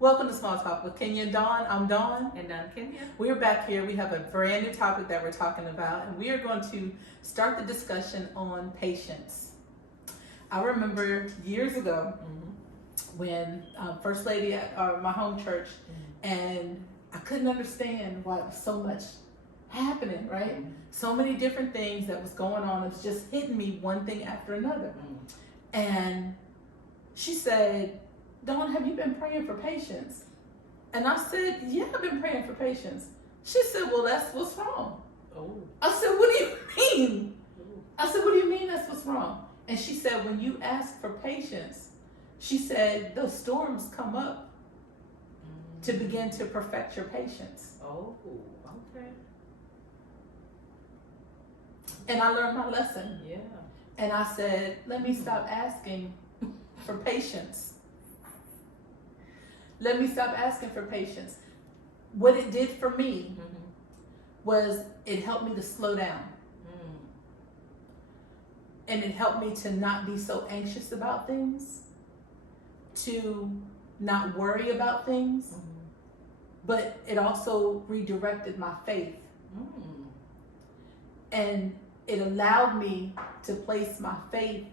Welcome to Small Talk with Kenya and Dawn. I'm Dawn. And I'm Kenya. We're back here. We have a brand new topic that we're talking about, and we are going to start the discussion on patience. I remember years ago when First Lady at my home church, and I couldn't understand why so much happening, right? So many different things that was going on. It was just hitting me one thing after another. And she said, Dawn, have you been praying for patience? And I said, yeah, I've been praying for patience. She said, well, that's what's wrong. I said, what do you mean? I said, what do you mean that's what's wrong? And she said, when you ask for patience, she said, those storms come up to begin to perfect your patience. Oh, okay. And I learned my lesson. Yeah. And I said, let me stop asking for patience. Let me stop asking for patience. What it did for me was it helped me to slow down. And it helped me to not be so anxious about things, to not worry about things, but it also redirected my faith. And it allowed me to place my faith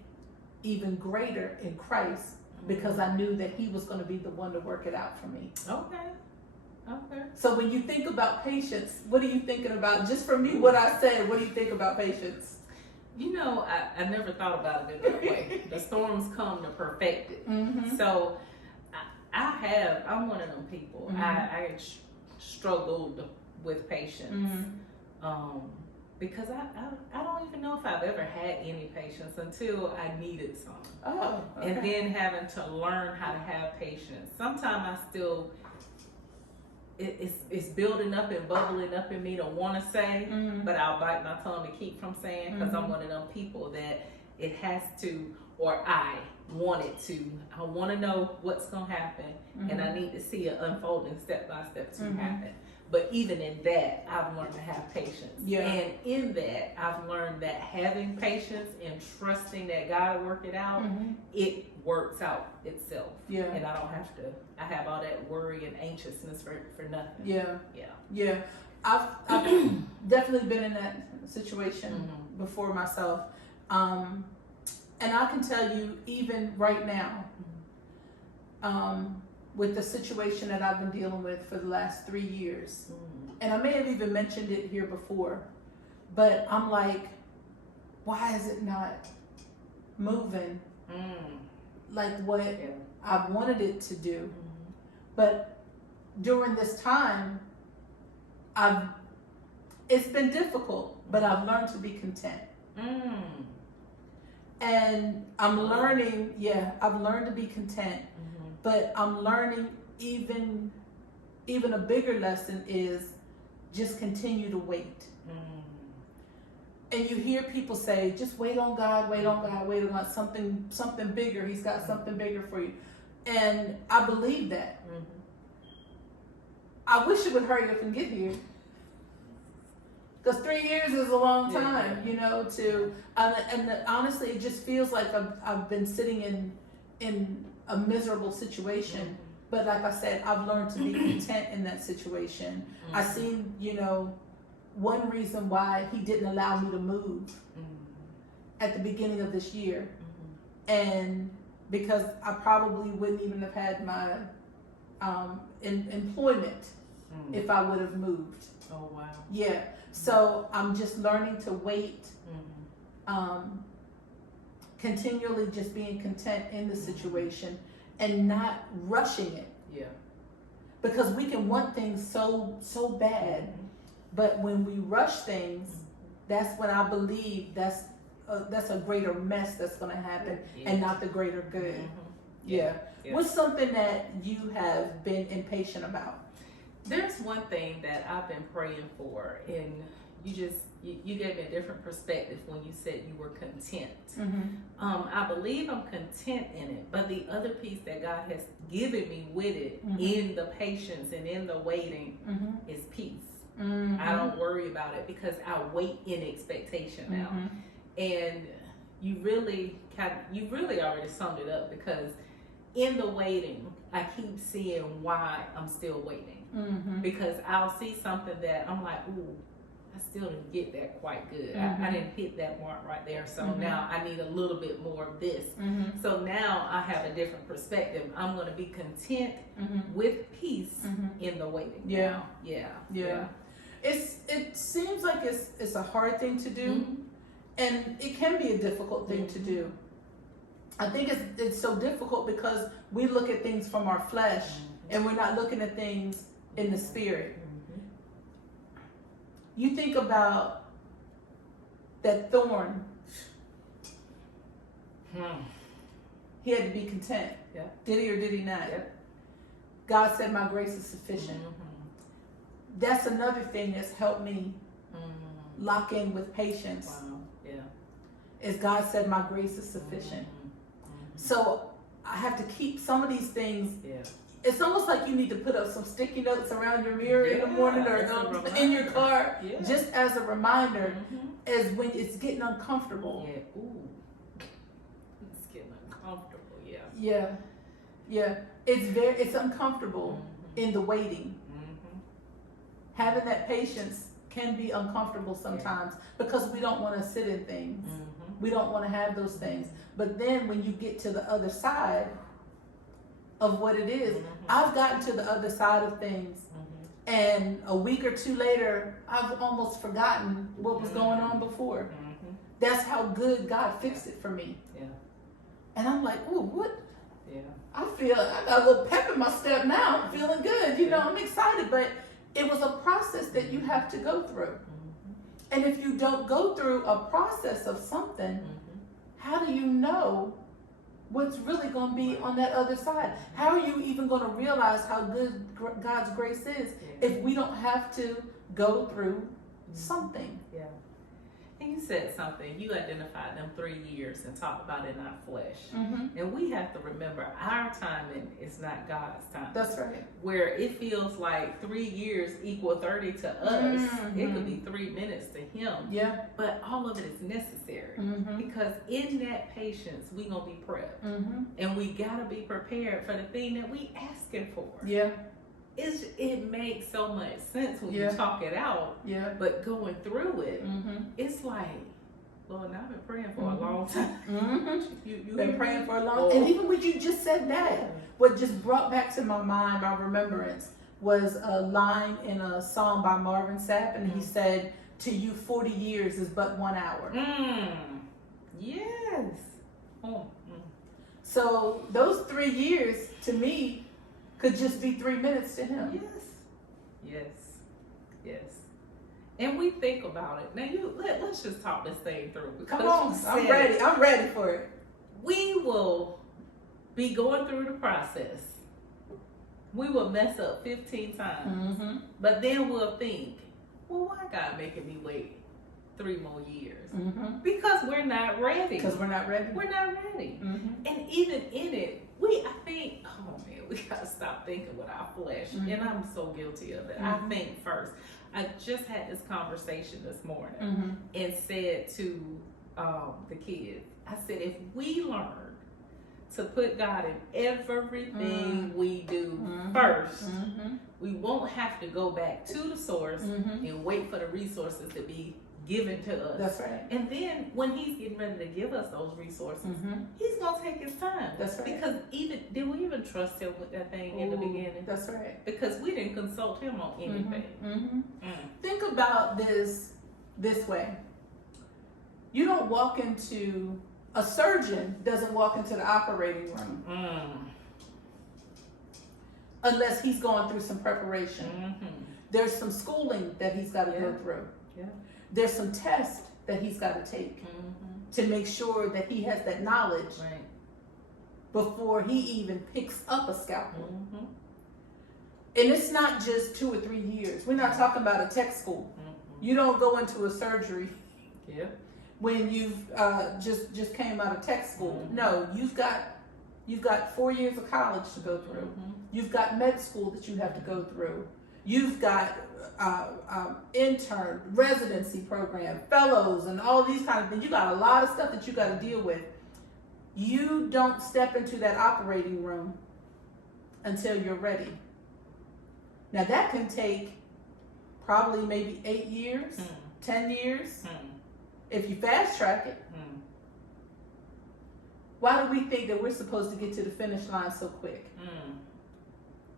even greater in Christ, because I knew that he was going to be the one to work it out for me. Okay. So when you think about patience, what are you thinking about? Just for me, what I said, what do you think about patience? You know, I never thought about it in that way. The storms come to perfect it. So I'm one of them people. I struggled with patience. Because I don't even know if I've ever had any patience until I needed some. Oh, okay. And then having to learn how to have patience. Sometimes I still, it's building up and bubbling up in me to want to say, but I'll bite my tongue to keep from saying, because I'm one of them people that it has to, or I want it to. I want to know what's going to happen, and I need to see it unfolding step by step to happen. But even in that, I've learned to have patience. Yeah. And in that, I've learned that having patience and trusting that God will work it out, it works out itself. Yeah. And I don't have to, I have all that worry and anxiousness for nothing. Yeah. I've definitely been in that situation before myself. And I can tell you, even right now, with the situation that I've been dealing with for the last 3 years. And I may have even mentioned it here before, but I'm like, why is it not moving like what I wanted it to do? But during this time, it's been difficult, but I've learned to be content. And I'm learning, I've learned to be content. But I'm learning even a bigger lesson is just continue to wait. And you hear people say, just wait on God, wait on God, wait on God, something bigger. He's got something bigger for you. And I believe that. I wish it would hurry up and get here. Because 3 years is a long time, you know, and honestly, it just feels like I've been sitting in a miserable situation, but like I said, I've learned to be content in that situation. I seen, one reason why he didn't allow me to move at the beginning of this year, and because I probably wouldn't even have had my employment if I would have moved. Oh wow. Yeah. So I'm just learning to wait. Continually just being content in the situation and not rushing it. Yeah. Because we can want things so bad, but when we rush things, that's when I believe that's a greater mess that's going to happen, and not the greater good. Yeah. What's something that you have been impatient about? There's one thing that I've been praying for, and you gave me a different perspective when you said you were content. I believe I'm content in it, but the other piece that God has given me with it, in the patience and in the waiting, is peace. I don't worry about it because I wait in expectation now. And you really already summed it up, because in the waiting, I keep seeing why I'm still waiting. Mm-hmm. Because I'll see something that I'm like, ooh, I still didn't get that quite good. I didn't hit that mark right there. So now I need a little bit more of this. So now I have a different perspective. I'm going to be content with peace in the waiting. Yeah. Yeah. It seems like it's a hard thing to do, and it can be a difficult thing to do. I think it's so difficult because we look at things from our flesh, and we're not looking at things in the spirit. You think about that thorn. He had to be content. Yeah. Did he or did he not? Yeah. God said, my grace is sufficient. That's another thing that's helped me lock in with patience. Wow. Yeah. Is God said, my grace is sufficient. So I have to keep some of these things. Yeah. It's almost like you need to put up some sticky notes around your mirror in the morning or in your car, just as a reminder, as when it's getting uncomfortable. Yeah. Ooh. It's getting uncomfortable. Yeah. It's uncomfortable in the waiting. Having that patience can be uncomfortable sometimes because we don't want to sit in things. We don't want to have those things. But then when you get to the other side of what it is, I've gotten to the other side of things, and a week or two later, I've almost forgotten what was going on before. That's how good God fixed it for me. Yeah. And I'm like, ooh, what? Yeah. I got a little pep in my step now. I'm feeling good. I'm excited. But it was a process that you have to go through. And if you don't go through a process of something, how do you know what's really going to be on that other side? How are you even going to realize how good God's grace is if we don't have to go through something? Yeah. And you said something, you identified them 3 years and talked about it in our flesh. And we have to remember our timing is not God's time. That's right. Where it feels like 3 years equal 30 to us, it could be 3 minutes to him. Yeah. But all of it is necessary because in that patience, we're going to be prepped. And we got to be prepared for the thing that we asking for. Yeah. It makes so much sense when you talk it out. Yeah. But going through it, it's like, Lord, I've been praying for a long time. You've been praying for a long time. And even when you just said that, what just brought back to my mind, my remembrance, was a line in a song by Marvin Sapp, and he said, to you 40 years is but 1 hour. Yes. So those 3 years, to me, could just be 3 minutes to him. Yes. And we think about it. Now let's just talk this thing through. Come on, I'm ready. I'm ready for it. We will be going through the process. We will mess up 15 times. But then we'll think, well, why God making me wait 3 more years? Because we're not ready. We're not ready. And even in it, I think, oh man, we gotta stop thinking with our flesh. And I'm so guilty of it. I think first. I just had this conversation this morning and said to the kids, I said, if we learn to put God in everything we do first, we won't have to go back to the source and wait for the resources to be given to us. That's right. And then when he's getting ready to give us those resources, he's gonna take his time. That's right. Because did we even trust him with that thing in the beginning? That's right. Because we didn't consult him on anything. Think about this way. You don't walk into, a surgeon doesn't walk into the operating room unless he's going through some preparation. There's some schooling that he's got to go through. There's some tests that he's got to take to make sure that he has that knowledge before he even picks up a scalpel. And it's not just 2 or 3 years. We're not talking about a tech school. You don't go into a surgery when you've just came out of tech school. No, you've got 4 years of college to go through. You've got med school that you have to go through. You've got intern, residency program, fellows, and all these kind of things. You got a lot of stuff that you got to deal with. You don't step into that operating room until you're ready. Now that can take probably maybe 8 years, 10 years, if you fast track it. Why do we think that we're supposed to get to the finish line so quick?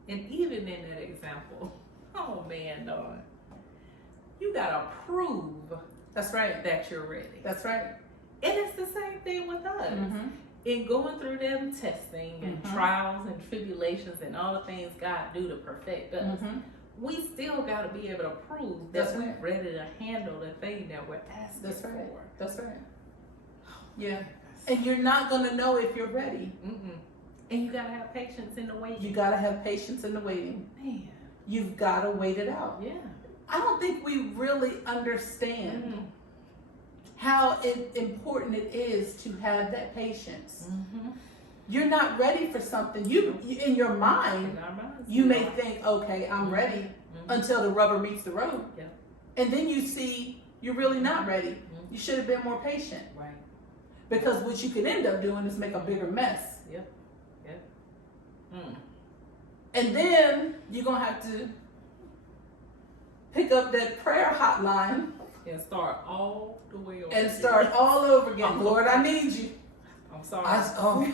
And even in that example, oh man, Dawn, you gotta prove That's right. that you're ready. That's right. And it's the same thing with us. In going through them testing and trials and tribulations and all the things God do to perfect us, we still got to be able to prove that we're ready to handle the thing that we're asking for. That's right. Yeah. And you're not going to know if you're ready. And you got to have patience in the waiting. You got to have patience in the waiting. Man. You've got to wait it out. Yeah. I don't think we really understand how important it is to have that patience. You're not ready for something. You in your mind, you may think, okay, I'm ready until the rubber meets the road. And then you see you're really not ready. You should have been more patient. Right. Because what you could end up doing is make a bigger mess. And then you're going to have to pick up that prayer hotline and start all the way over and start all over again. Lord, I need you. I'm sorry.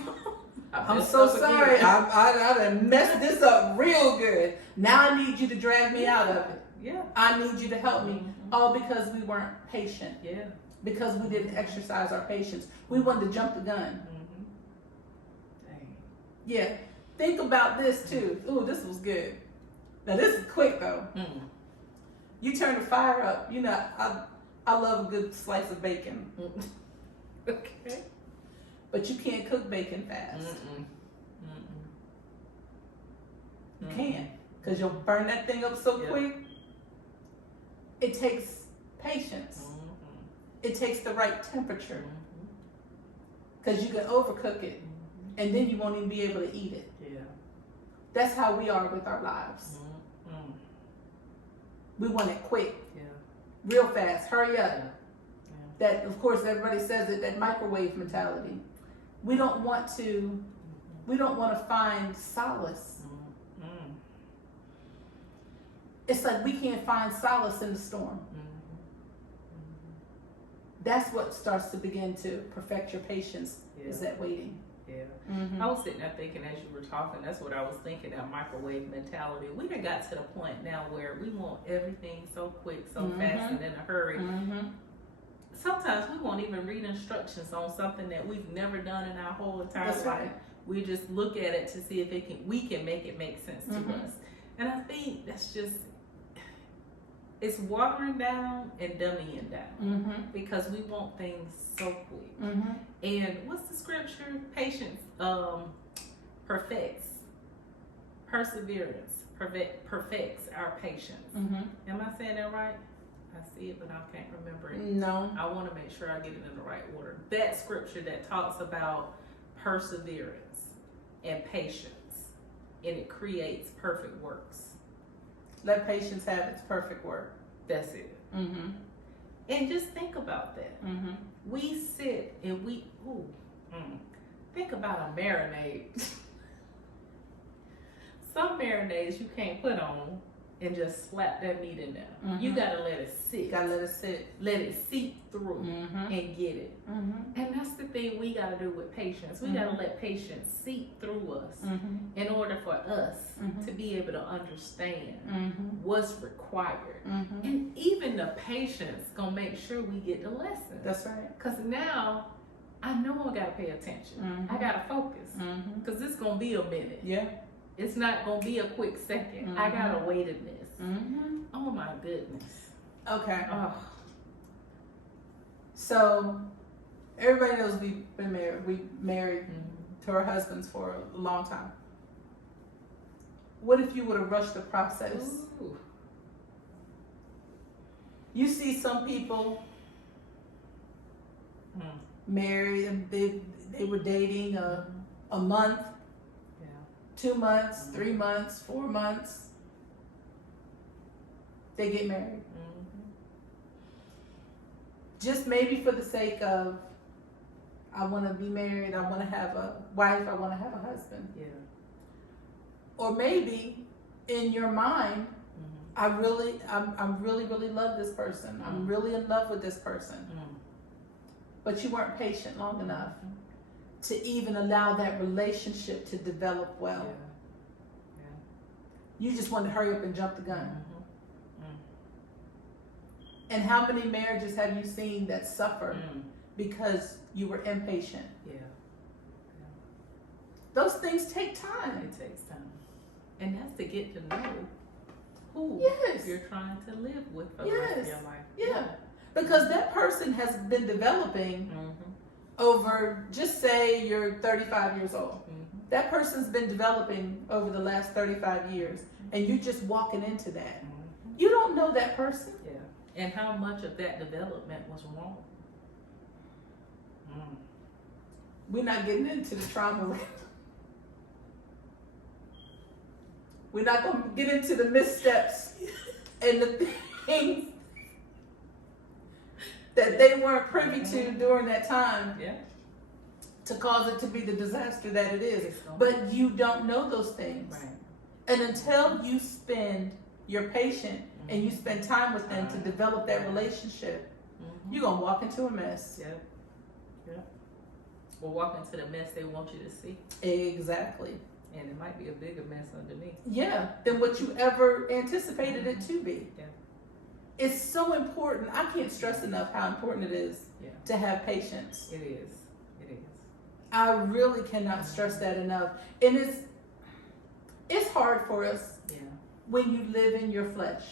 I'm so sorry. I done messed this up real good. Now I need you to drag me out of it. Yeah. I need you to help me. All because we weren't patient. Yeah. Because we didn't exercise our patience. We wanted to jump the gun. Dang. Yeah. Think about this too. Ooh, this was good. Now this is quick though. You turn the fire up. You know, I love a good slice of bacon. Okay. But you can't cook bacon fast. You can't. Because you'll burn that thing up so quick. It takes patience. It takes the right temperature. Because you can overcook it. And then you won't even be able to eat it. Yeah. That's how we are with our lives. We want it quick. Real fast. Hurry up. That, of course, everybody says it, that microwave mentality. We don't want to find solace. It's like we can't find solace in the storm. That's what starts to begin to perfect your patience, is that waiting. I was sitting there thinking as you were talking, that's what I was thinking, that microwave mentality. We done got to the point now where we want everything so quick, so fast, and in a hurry. Sometimes we won't even read instructions on something that we've never done in our whole entire life. Right. We just look at it to see if we can make it make sense to us. And I think that's just, it's watering down and dummying down because we want things so quick. And what's the scripture? Patience perfects, perseverance perfects our patience. Am I saying that right? I see it, but I can't remember it. No. I want to make sure I get it in the right order. That scripture that talks about perseverance and patience, and it creates perfect works. Let patience have its perfect work. That's it. And just think about that. We sit and think about a marinade. Some marinades you can't put on and just slap that meat in there. You gotta let it sit. Gotta let it sit. Let it seep through and get it. And that's the thing we gotta do with patience. We gotta let patience seep through us in order for us to be able to understand what's required. And even the patience gonna make sure we get the lesson. That's right. Cause now I know I gotta pay attention. I gotta focus. Cause it's gonna be a minute. Yeah. It's not gonna be a quick second. I gotta wait in this. Oh my goodness. Okay. Oh. So everybody knows we've been married. We married to our husbands for a long time. What if you would have rushed the process? Ooh. You see some people married and they were dating a month, 2 months, 3 months, 4 months. They get married. Just maybe for the sake of, I want to be married, I want to have a wife, I want to have a husband. Yeah. Or maybe in your mind, I really love this person. I'm really in love with this person. But you weren't patient long enough to even allow that relationship to develop well. You just wanted to hurry up and jump the gun. And how many marriages have you seen that suffer because you were impatient? Those things take time. It takes time. And that's to get to know who you're trying to live with for the rest of your life. Yeah. Because that person has been developing over, just say you're 35 years old. That person's been developing over the last 35 years, and you're just walking into that. You don't know that person. Yeah. And how much of that development was wrong? We're not getting into the trauma. We're not going to get into the missteps and the things that they weren't privy to during that time to cause it to be the disaster that it is. But you don't know those things. Right. And until you spend your patient and you spend time with them to develop that relationship, you're going to walk into a mess. Or walk into the mess they want you to see. Exactly. And it might be a bigger mess underneath. Yeah, than what you ever anticipated it to be. Yeah. It's so important. I can't stress enough how important it is to have patience. It is. It is. I really cannot stress that enough. And it's hard for us when you live in your flesh.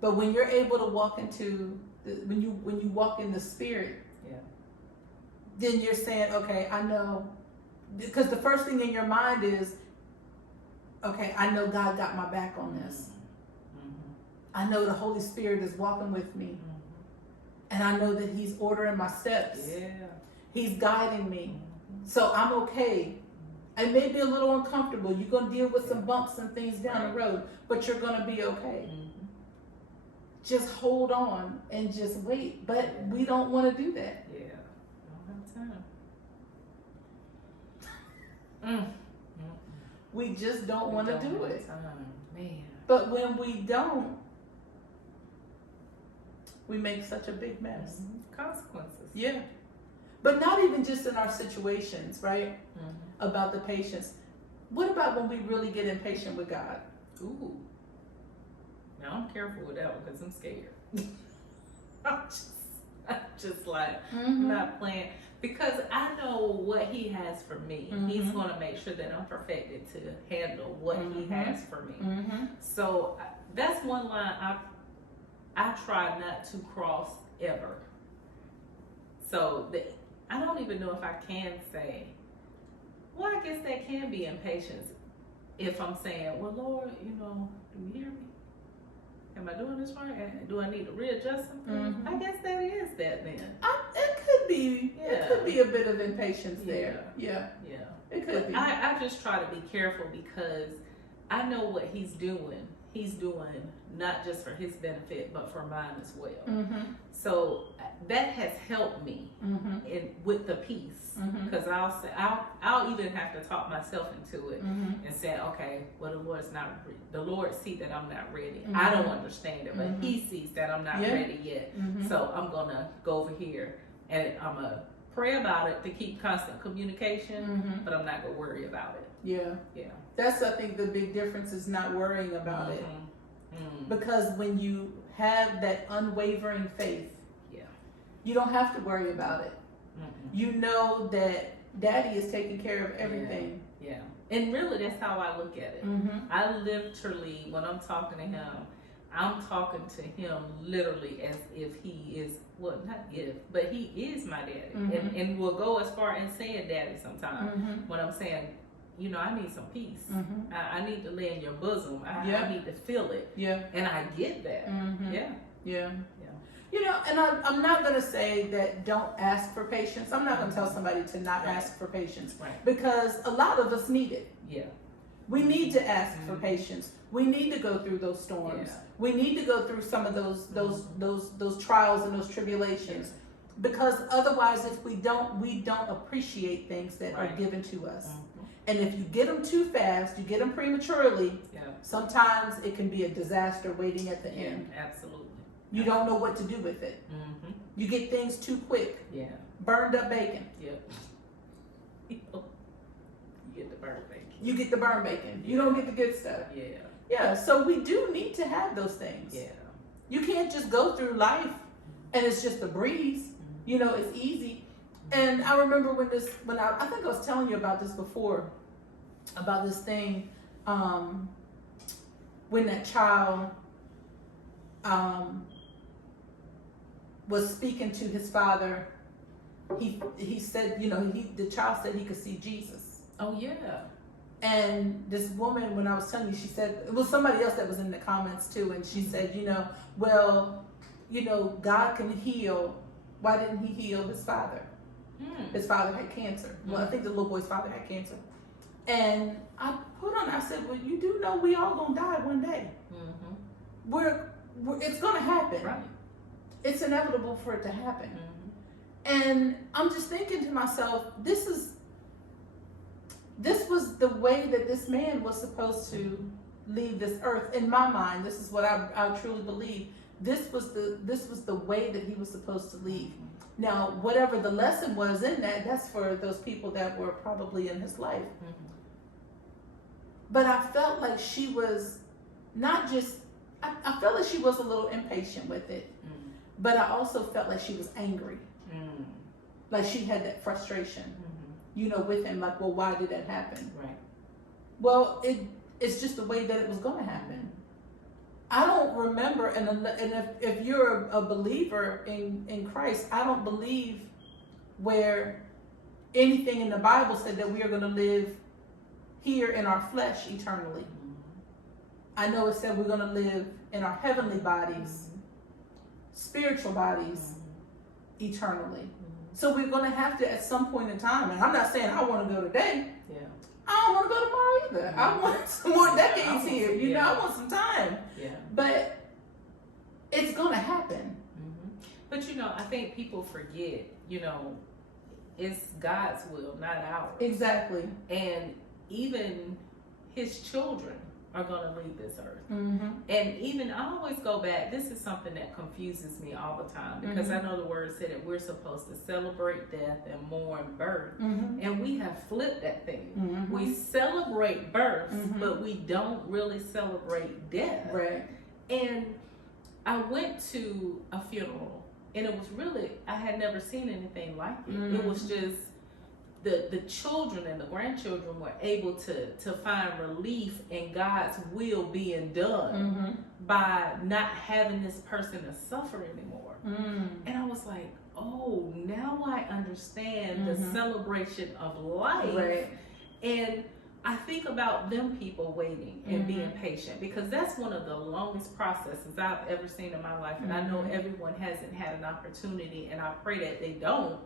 But when you're able to walk into when you walk in the spirit, then you're saying, okay, I know. Because the first thing in your mind is, okay, I know God got my back on this. I know the Holy Spirit is walking with me. And I know that He's ordering my steps. He's guiding me. So I'm okay. It may be a little uncomfortable. You're going to deal with some bumps and things down the road, but you're going to be okay. Just hold on and just wait. But we don't want to do that. We just don't want to do it. Man. But when we don't, we make such a big mess. Consequences. Yeah. But not even just in our situations, right? About the patience. What about when we really get impatient with God? Ooh. Now I'm careful with that one because I'm scared. I'm just like, not playing. Because I know what He has for me. He's going to make sure that I'm perfected to handle what He has for me. So that's one line I try not to cross ever. So I don't even know if I can say, well, I guess that can be impatience if I'm saying, well, Lord, do you hear me? Am I doing this right? Do I need to readjust something? I guess that is that then. It could be. It could be a bit of impatience there. Yeah. It could be. I just try to be careful because I know what He's doing. He's doing not just for His benefit, but for mine as well. So that has helped me with the peace. Because I'll even have to talk myself into it and say, okay, well, the Lord sees that I'm not ready. I don't understand it, but He sees that I'm not ready yet. So I'm gonna go over here and I'm gonna pray about it to keep constant communication, but I'm not gonna worry about it. Yeah. That's, I think, the big difference is not worrying about it. Because when you have that unwavering faith, you don't have to worry about it. You know that Daddy is taking care of everything. Yeah. And really, that's how I look at it. I literally, when I'm talking to Him, I'm talking to Him literally as if He is, well, not if, but He is my daddy. And we'll go as far as saying daddy sometimes. When I'm saying, I need some peace. I need to lay in your bosom. I need to feel it. And I get that. Yeah. And I'm not going to say that don't ask for patience. I'm not going to tell somebody to not ask for patience. Because a lot of us need it. We need to ask for patience. We need to go through those storms. We need to go through some of those trials and those tribulations. Because otherwise, if we don't appreciate things that are given to us. And if you get them too fast, you get them prematurely, sometimes it can be a disaster waiting at the end. Absolutely. You don't know what to do with it. Mm-hmm. You get things too quick. Yeah. Burned up bacon. Yep. You get the burnt bacon. You get the burnt bacon. You don't get the good stuff. Yeah. Yeah, so we do need to have those things. Yeah. You can't just go through life and it's just a breeze. You know, it's easy. And I remember when I think I was telling you about this before, about this thing, when that child was speaking to his father, he said, you know, the child said he could see Jesus. Oh yeah. And this woman, when I was telling you, she said, it was somebody else that was in the comments too, and she said, you know, well, you know, God can heal. Why didn't he heal his father? His father had cancer. Well, I think the little boy's father had cancer. And I said, well, you do know we all gonna die one day. It's gonna happen. Right. It's inevitable for it to happen. And I'm just thinking to myself, this was the way that this man was supposed to leave this earth. In my mind, this is what I truly believe. This was the way that he was supposed to leave. Now, whatever the lesson was in that, that's for those people that were probably in his life. But I felt like she was not just, I felt like she was a little impatient with it. But I also felt like she was angry. Like she had that frustration, you know, with him. Like, well, why did that happen? Right. Well, it's just the way that it was going to happen. I don't remember, and if you're a believer in Christ, I don't believe where anything in the Bible said that we are going to live here in our flesh eternally. I know it said we're going to live in our heavenly bodies, spiritual bodies, eternally. So we're going to have to, at some point in time, and I'm not saying I want to go today. Yeah. I don't want to go tomorrow either. I want some more decades here. You know, I want some time. Yeah. But it's going to happen. But you know, I think people forget, you know, it's God's will, not ours. Exactly. And even his children are going to leave this earth. And even, I always go back, this is something that confuses me all the time, because I know the word said that we're supposed to celebrate death and mourn birth. And we have flipped that thing. We celebrate birth, but we don't really celebrate death. Right. And I went to a funeral, and it was really, I had never seen anything like it. It was just, the children and the grandchildren were able to find relief in God's will being done by not having this person to suffer anymore. And I was like, oh, now I understand the celebration of life. Right. And I think about them people waiting and being patient, because that's one of the longest processes I've ever seen in my life. And I know everyone hasn't had an opportunity, and I pray that they don't,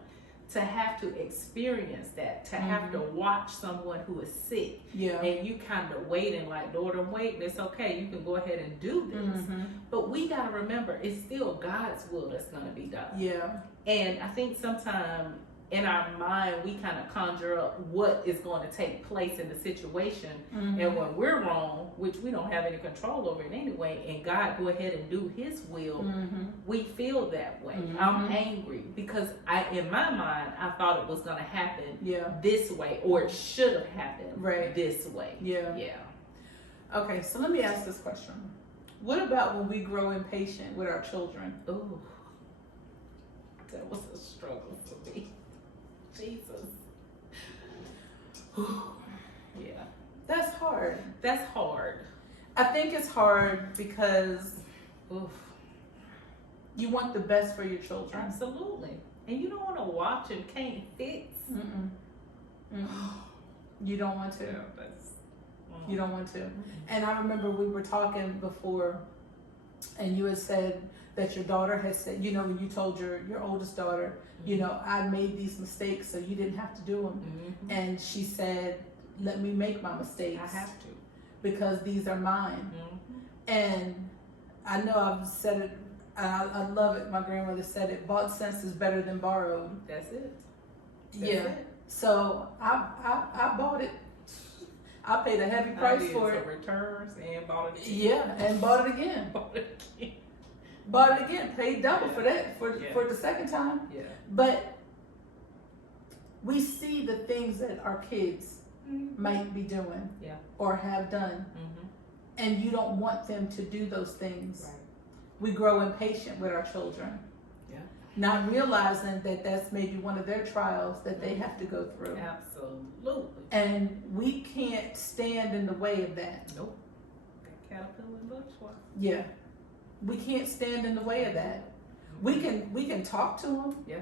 to have to experience that, to have to watch someone who is sick, and you kind of waiting like, Lord, I'm waiting, it's okay, you can go ahead and do this. But we got to remember, it's still God's will that's going to be done. Yeah. And I think sometimes in our mind, we kind of conjure up what is going to take place in the situation. And when we're wrong, which we don't have any control over it anyway, and God go ahead and do his will, we feel that way. I'm angry because in my mind, I thought it was going to happen this way, or it should have happened this way. Yeah. Okay, so let me ask this question. What about when we grow impatient with our children? Ooh, that was a struggle for me. Jesus. Yeah. That's hard. That's hard. I think it's hard because you want the best for your children. Absolutely. And you don't want to watch them can't fix. You don't want to. You don't want to. And I remember we were talking before, and you had said that your daughter had said, you know, when you told your oldest daughter, you know, I made these mistakes so you didn't have to do them. And she said, let me make my mistakes. I have to. Because these are mine. And I know I've said it, I love it. My grandmother said it, bought sense is better than borrowed. That's it. That's it. So I bought it I paid a heavy I price did for some it. returns and bought it again. Yeah, and bought it again. Bought it again. Bought it again. Paid double Yeah. for that Yeah. for the second time. Yeah. But we see the things that our kids Mm-hmm. might be doing Yeah. or have done, Mm-hmm. and you don't want them to do those things. Right. We grow impatient with our children, Yeah. not realizing that that's maybe one of their trials that they have to go through. Absolutely. And we can't stand in the way of that. Nope. That caterpillar and butterfly. Yeah. We can't stand in the way of that. We can talk to them. Yeah.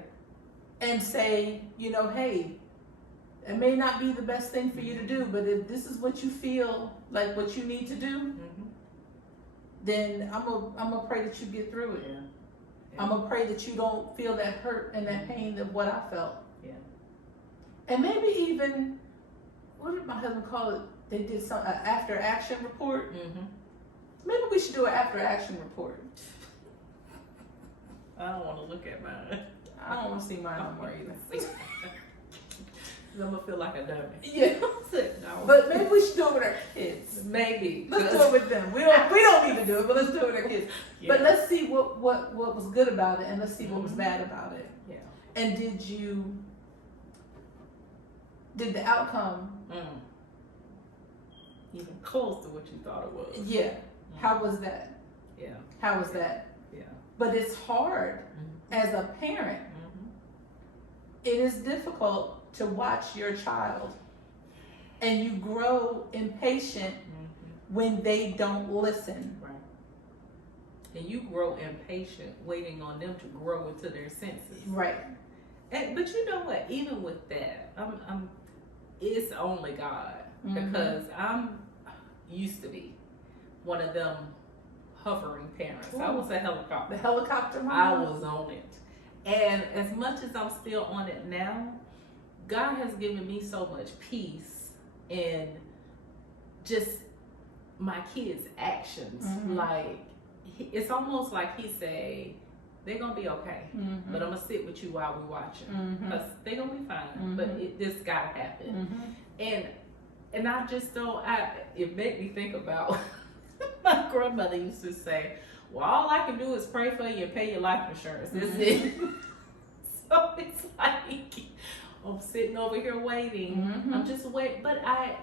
And say, you know, hey, it may not be the best thing for you to do, but if this is what you feel like what you need to do, Mm-hmm. then I'm gonna pray that you get through it. Yeah. I'm gonna pray that you don't feel that hurt and that pain of what I felt. Yeah. And maybe even, what did my husband call it? They did some after action report. Mm-hmm. Maybe we should do an after action report. I don't want to look at mine. I don't want to see mine no more either. I'm gonna feel like a dummy. Yeah, No. but maybe we should do it with our kids. Maybe. Let's do it with them. We don't need to do it, but let's do it with our kids. Yeah. But let's see what was good about it, and let's see what was bad about it. Yeah. And did the outcome? Even close to what you thought it was. Yeah. How was that? Yeah. How was that? Yeah. But it's hard as a parent. Mm-hmm. It is difficult to watch your child, and you grow impatient when they don't listen. Right. And you grow impatient waiting on them to grow into their senses. Right. But you know what? Even with that, it's only God, Mhm. because I'm used to be one of them hovering parents. I was a The helicopter. helicopter mom. I was on it, and as much as I'm still on it now, God has given me so much peace in just my kids' actions. Mhm. Like it's almost like He say, they're gonna be okay, Mhm. but I'm gonna sit with you while we watching, Mhm. because they're gonna be fine. But this gotta happen, Mhm. and I just don't. It made me think about my grandmother used to say, "Well, all I can do is pray for you and pay your life insurance. That's it." So it's like I'm sitting over here waiting. Mhm. I'm just waiting, but I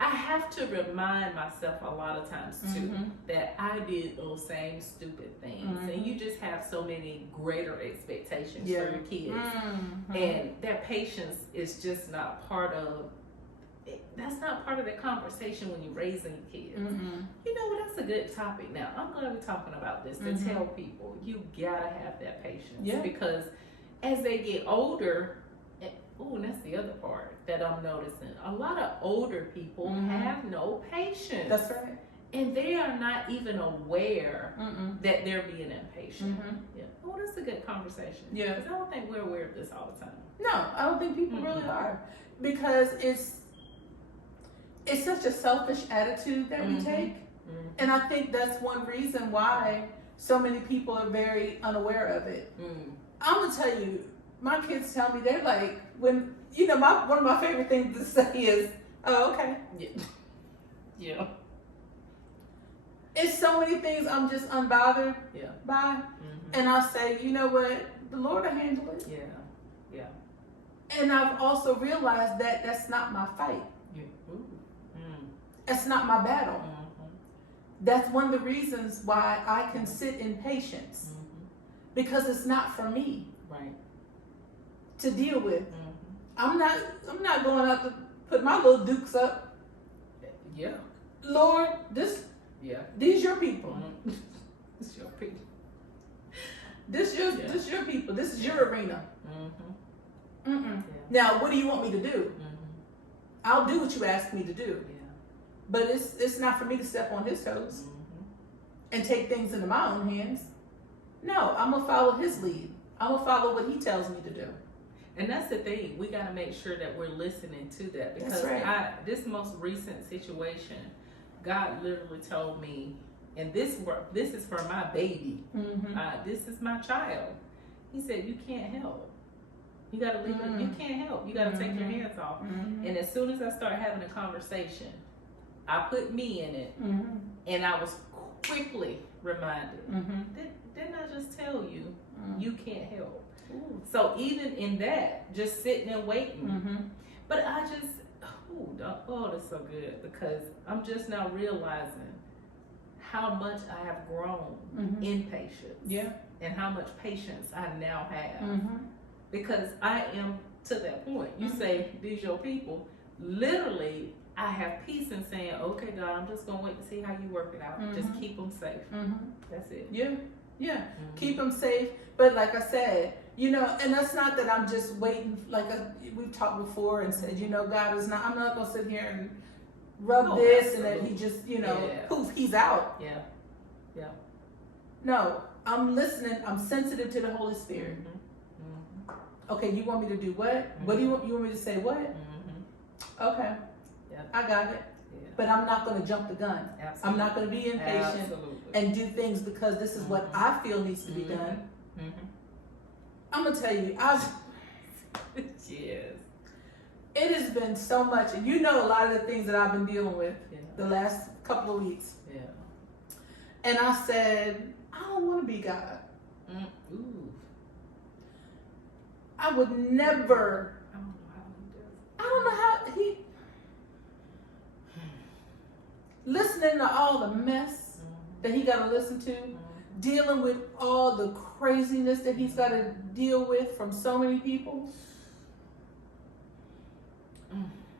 have to remind myself a lot of times too Mhm. that I did those same stupid things, and you just have so many greater expectations Yeah. for your kids, Mhm. and that patience is just not part of. That's not part of the conversation when you're raising kids. Mhm. You know what? That's a good topic. Now I'm going to be talking about this to Mhm. tell people you gotta have that patience, Yeah. because as they get older, and that's the other part that I'm noticing. A lot of older people Mhm. have no patience, That's right. and they are not even aware Mm-mm. that they're being impatient. Mhm. Yeah. Oh, that's a good conversation. Yeah. Because I don't think we're aware of this all the time. No, I don't think people really Mhm. are, because it's such a selfish attitude that we Mhm. take, Mm-hmm. and I think that's one reason why so many people are very unaware of it. I'm gonna tell you, my kids tell me, they're like, when one of my favorite things to say is, "Oh, okay." Yeah. Yeah. It's so many things I'm just unbothered Yeah. by, Mm-hmm. and I say, you know what, the Lord will handle it. Yeah. Yeah. And I've also realized that that's not my fight. Yeah. Ooh. That's not my battle. Mm-hmm. That's one of the reasons why I can sit in patience, Mm-hmm. because it's not for me Right. to deal with. Mm-hmm. I'm not going out to put my little dukes up. Yeah. Lord, Yeah. these your people. Mm-hmm. It's your people. This your people. This is your arena. Mm-hmm. Mm-mm. Yeah. Now, what do you want me to do? Mm-hmm. I'll do what you ask me to do, Yeah. but it's not for me to step on his toes Mm-hmm. and take things into my own hands. No, I'm gonna follow his lead. I'm gonna follow what he tells me to do. And that's the thing. We got to make sure that we're listening to that, because That's right. this most recent situation, God literally told me, and this is for my baby. Mm-hmm. This is my child. He said, "You can't help. You got to leave it. You can't help. You got to take your hands off." Mm-hmm. And as soon as I start having a conversation, I put me in it, and I was quickly reminded, didn't I just tell you, you can't help? Ooh. So even in that, just sitting and waiting. But I just, that's so good, because I'm just now realizing how much I have grown in patience. Yeah. And how much patience I now have. Because I am to that point. You say, these your people. Literally, I have peace in saying, okay, God, I'm just going to wait to see how you work it out. Just keep them safe. That's it. Yeah. Yeah. Keep them safe. But like I said, you know, and that's not that I'm just waiting, we've talked before and said, you know, God is not, I'm not going to sit here and rub this and then he just, you know, poof, he's out. Yeah. Yeah. No, I'm listening. I'm sensitive to the Holy Spirit. Okay, you want me to do what? What do you want me to say what? Okay. Yeah. I got it. Yeah. But I'm not going to jump the gun. Absolutely. I'm not going to be impatient and do things because this is what I feel needs to be done. I'm going to tell you, yes. It has been so much, and you know a lot of the things that I've been dealing with the last couple of weeks. Yeah. And I said, I don't want to be God. Ooh. I would never. I don't know how he. Listening to all the mess that he got to listen to, dealing with all the craziness that he's got to deal with from so many people.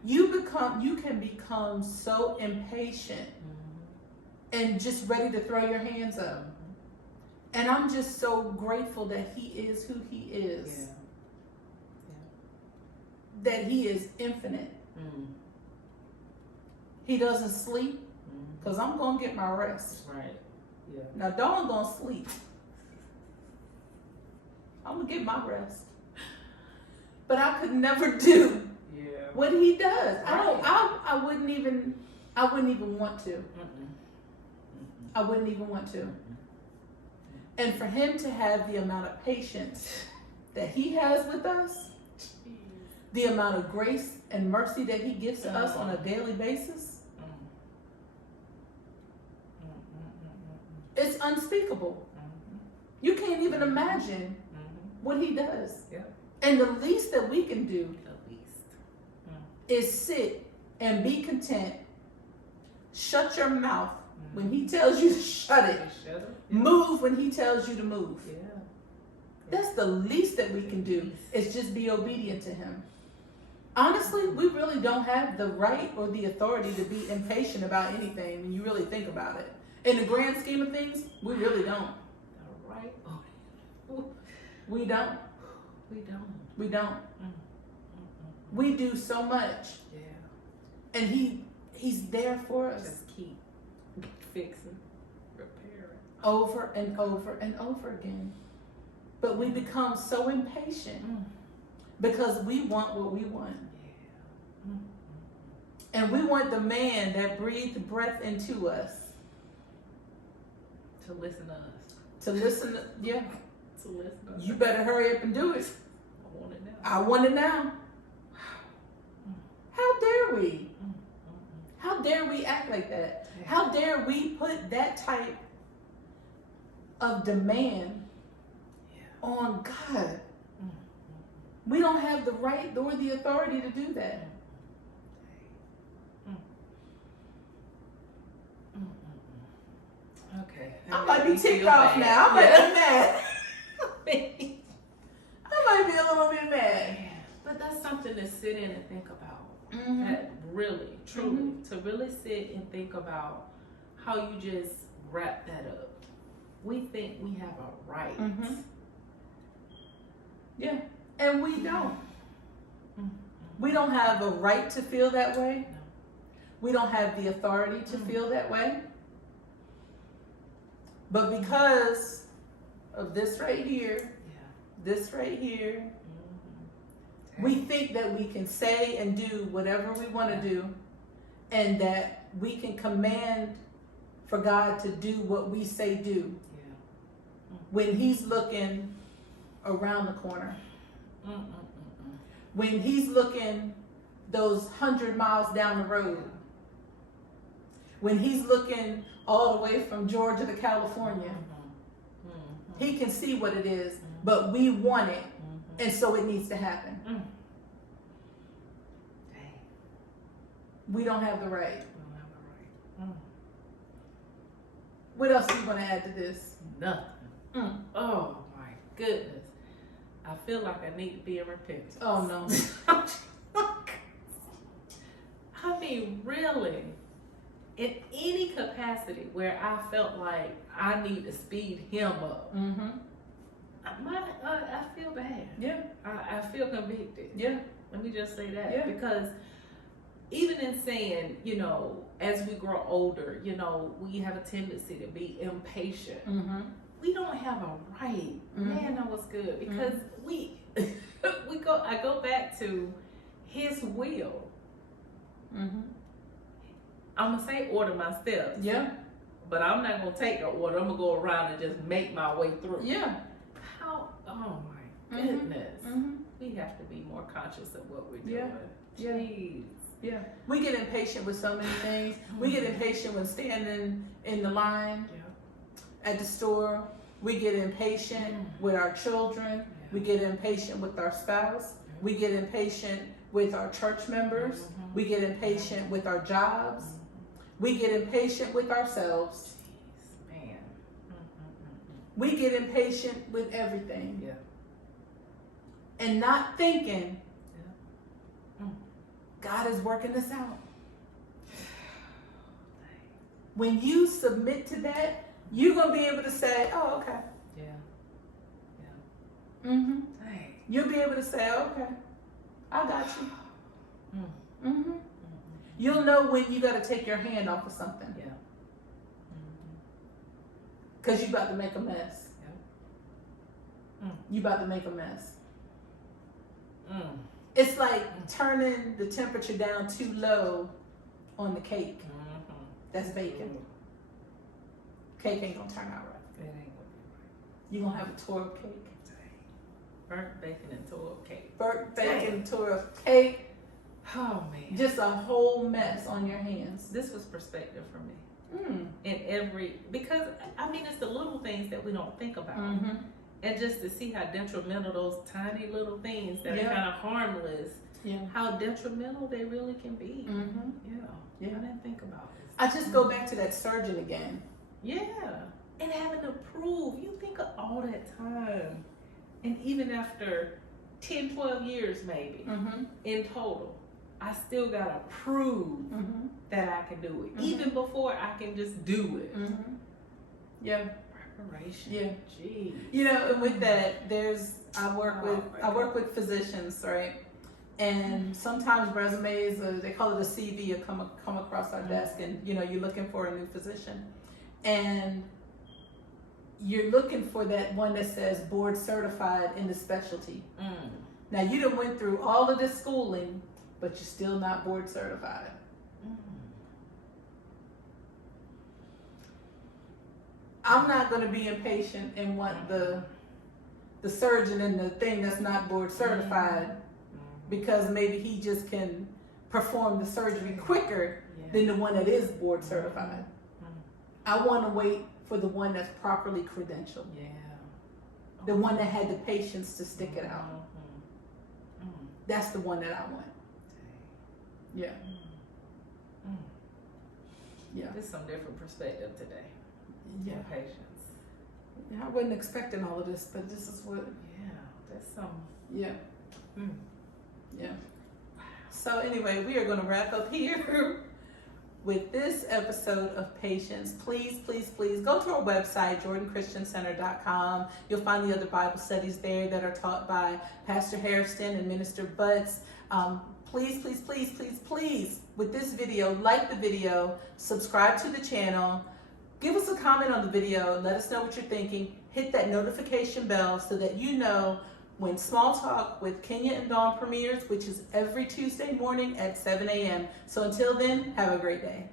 You can become so impatient and just ready to throw your hands up. And I'm just so grateful that he is who he is. That he is infinite. He doesn't sleep because I'm going to get my rest. Right. Yeah. Now, Dawn going to sleep. I'm going to get my rest. But I could never do what he does. Right. I wouldn't even want to. I wouldn't even want to. And for him to have the amount of patience that he has with us, the amount of grace and mercy that he gives to us on a daily basis, it's unspeakable. You can't even imagine what he does. And the least that we can do is sit and be content. Shut your mouth when he tells you to shut it. Move when he tells you to move. That's the least that we can do, is just be obedient to him. Honestly, we really don't have the right or the authority to be impatient about anything when you really think about it. In the grand scheme of things, we really don't. We don't. We don't. We do so much. And he's there for us. Just keep fixing, repairing. Over and over and over again. But we become so impatient because we want what we want. And we want the man that breathed breath into us to listen to us. To listen to, to listen to us. You better hurry up and do it. I want it now. I want it now. How dare we? How dare we act like that? How dare we put that type of demand on God? We don't have the right or the authority to do that. Okay. I might be ticked off now. I might be mad. I might be a little bit mad. But that's something to sit in and think about. That really, truly, to really sit and think about how you just wrap that up. We think we have a right. Yeah, and we don't. We don't have a right to feel that way. No. We don't have the authority to feel that way. But because of this right here, this right here, we think that we can say and do whatever we want to do, and that we can command for God to do what we say do when he's looking around the corner. When he's looking those 100 miles down the road. when he's looking all the way from Georgia to California. He can see what it is, but we want it, and so it needs to happen. We don't have the right. What else do you want to add to this? Nothing. Oh my goodness. I feel like I need to be in repentance. Oh no. I mean, really, in any capacity where I felt like I need to speed him up, I feel bad. Yeah. I feel convicted. Yeah. Let me just say that. Yeah. Because even in saying, you know, as we grow older, you know, we have a tendency to be impatient. We don't have a right. Man, that was good. Because I go back to his will. I'm gonna say order my steps. Yeah. But I'm not gonna take the order. I'm gonna go around and just make my way through. Yeah. How? Oh my goodness. We have to be more conscious of what we're doing. Yeah. Jeez. Yeah. We get impatient with so many things. We get impatient when standing in the line at the store. We get impatient with our children. We get impatient with our spouse. We get impatient with our church members. We get impatient with our jobs. We get impatient with ourselves. Jeez, man. We get impatient with everything. Yeah. And not thinking God is working this out. When you submit to that, you're going to be able to say, oh, okay. You'll be able to say, okay, I got you. You'll know when you got to take your hand off of something. Yeah. Because you about to make a mess. You about to make a mess. It's like turning the temperature down too low on the cake. That's baking. Cake ain't gonna turn out right. It ain't gonna be right. You're gonna have a tore up cake. Burnt bacon and tore up cake. Burnt bacon, tore up cake. Oh man. Just a whole mess on your hands. This was perspective for me. In every, because I mean, it's the little things that we don't think about. And just to see how detrimental those tiny little things that are kind of harmless, how detrimental they really can be. I didn't think about this. I just go back to that surgeon again. Yeah. And having to prove, you think of all that time. And even after 10, 12 years maybe, in total, I still gotta prove that I can do it. Even before I can just do it. Yeah. Preparation. Yeah. Gee. You know, and with that, I work with physicians, right? And sometimes resumes, they call it a CV, will come across our desk, and you know, you're looking for a new physician, and you're looking for that one that says board certified in the specialty. Now you done went through all of this schooling, but you're still not board certified. I'm not going to be impatient and want the surgeon and the thing that's not board certified because maybe he just can perform the surgery quicker than the one that is board certified. I want to wait for the one that's properly credentialed. The one that had the patience to stick it out. That's the one that I want. Yeah. There's some different perspective today. Yeah. Patience. Yeah, I wasn't expecting all of this, but this is what. That's some. Yeah. Yeah. So anyway, we are going to wrap up here with this episode of Patience. Please, please, please go to our website, jordanchristiancenter.com. You'll find the other Bible studies there that are taught by Pastor Hairston and Minister Butts. Please, please, please, please, please, with this video, like the video, subscribe to the channel, give us a comment on the video, let us know what you're thinking, hit that notification bell so that you know when Small Talk with Kenya and Dawn premieres, which is every Tuesday morning at 7 a.m. So until then, have a great day.